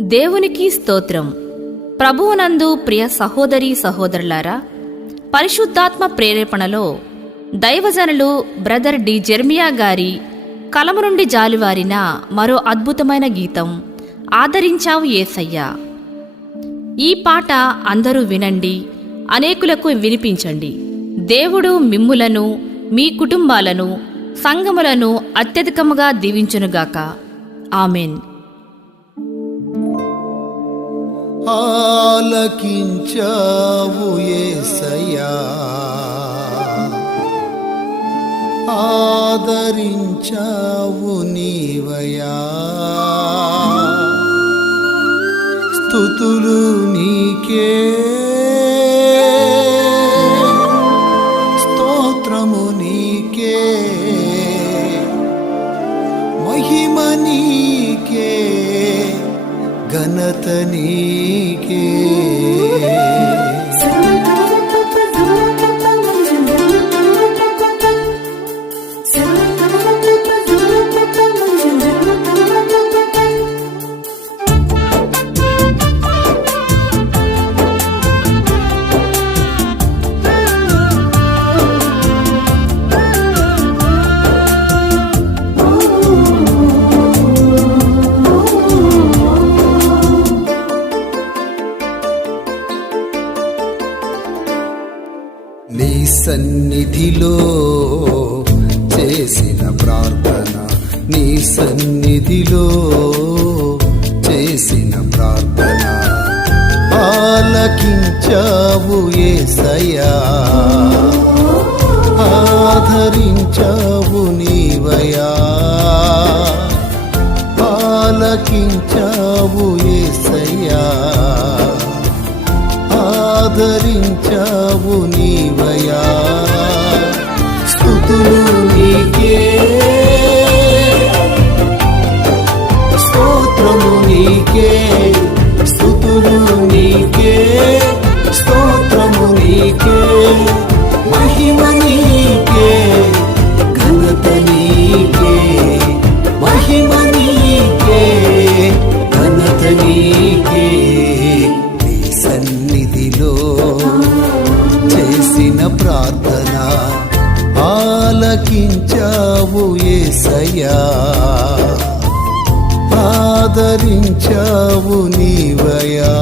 దేవునికి స్తోత్రం. ప్రభువునందు ప్రియ సహోదరి సహోదరులారా పరిశుద్ధాత్మ ప్రేరేపణలో దైవజనులు బ్రదర్ డి జెర్మియా గారి కలము నుండి జాలివారిన మరో అద్భుతమైన గీతం ఆదరించావు ఏసయ్యా. ఈ పాట అందరూ వినండి అనేకులకు వినిపించండి. దేవుడు మిమ్ములను మీ కుటుంబాలను సంగములను అత్యధికముగా దీవించునుగాక. ఆమెన్. ఆలకించావు ఏసయా ఆదరించావు నీవయా స్థుతులు నీకే ఘనత నీకే. చేసిన ప్రార్థన నీ సన్నిధిలో చేసిన ప్రార్థన. ఆలకించావు ఏసయ్యా. ఆధరించావు నీవయా ఆలకించావు ఏసయ్యా. ఆదరించావు నీవయా స్థుతులు నీకే. స్తోత్రము నీకే. స్థుతులు నీకే. స్తోత్రము నీకే. మహిమ ఆదరించావు ఏసయ్యా ఆదరించావు నీవయా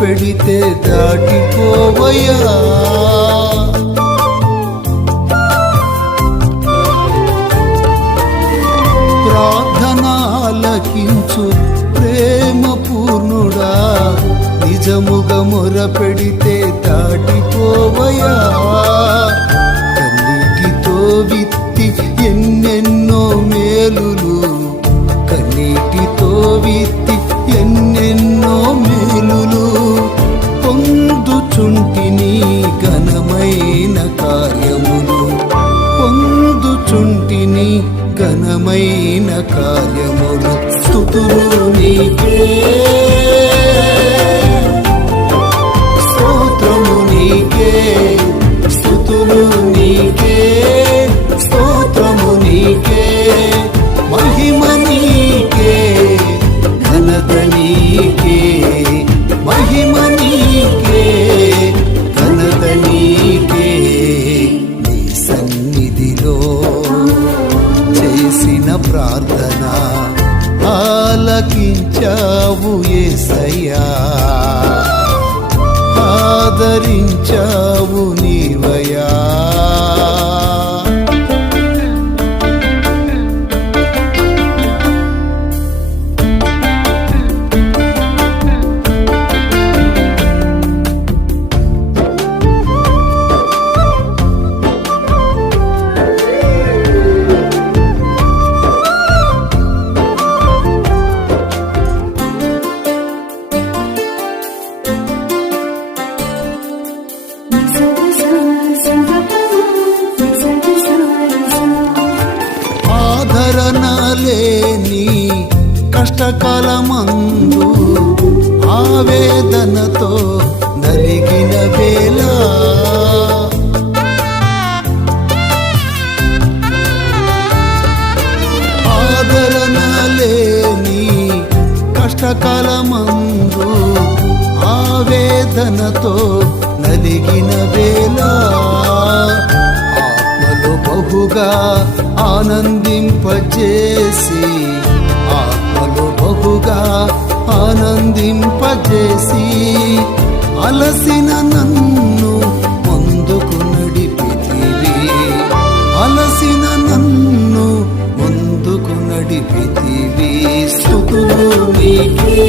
పెడితే దాటిపోవయా ప్రార్థనాలకించు ప్రేమ పూర్ణుడా. నిజముగ మొర పెడితే దాటిపోవయా కార్యములు స్థుతులు నీకే. ప్రార్థన ఆలకించావు ఏసయ్యా. ఆదరించావు నీవయా ఆవేదనతో నలిగిన వేళ. ఆదరణ లేని కష్టకాలమందు ఆవేదనతో నలిగిన వేళ. ఆత్మలు బహుగా ఆనందింపజేసి ఆత్మలు బహుగా ఆనందింపజేసి అలసిన నన్ను ముందుకు నడిపితివి అలసిన నన్ను ముందుకు నడిపితివి స్థుతులు నీకే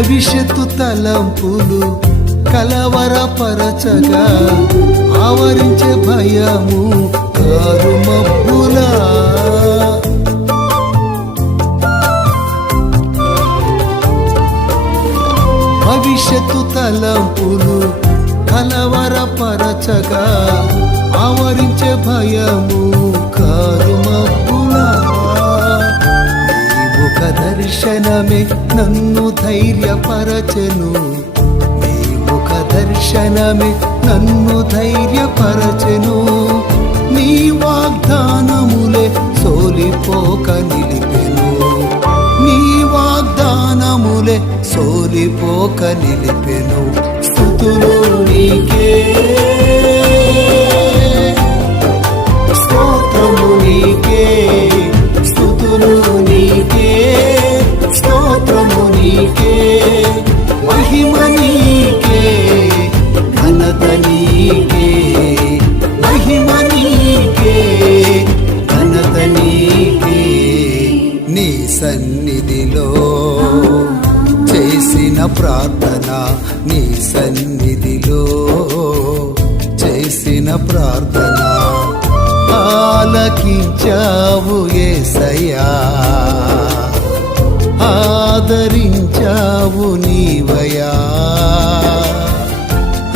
భవిష్యత్తు తలంపులు కలవరపరచగా ఆవరించే భయము. దర్శనమే నన్ను ధైర్యపరచెను నీ ముఖ దర్శనమే నన్ను ధైర్యపరచెను నీ వాగ్దానములే సోలిపోక నిలిపెను నీ వాగ్దానములే సోలిపోక నిలిపెను స్థుతులు నీకే ఆదరించావు ఏసయ్యా. ఆదరించావు నీవయా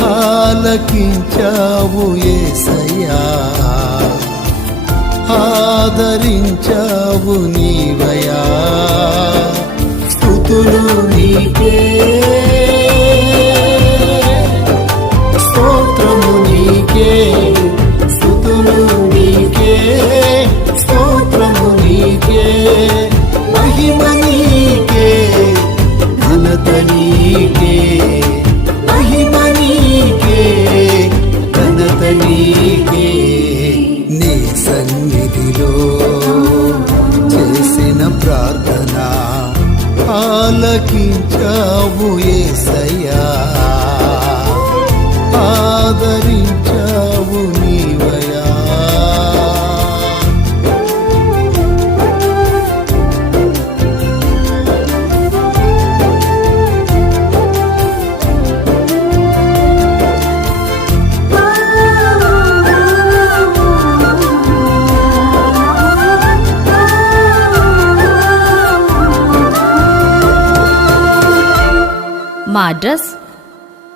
ఆలకించావు ఏసయ్యా. ఆదరించావు నీవయా స్థుతులు నీకే మా అడ్రస్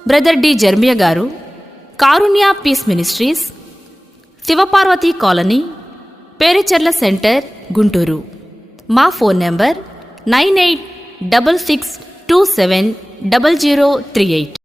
బ్రదర్ డి జర్మియా గారు Karunya peace ministries Shivaparvathi colony Perecherla centre Guntur. మా phone number nine eight double six two seven double zero three eight.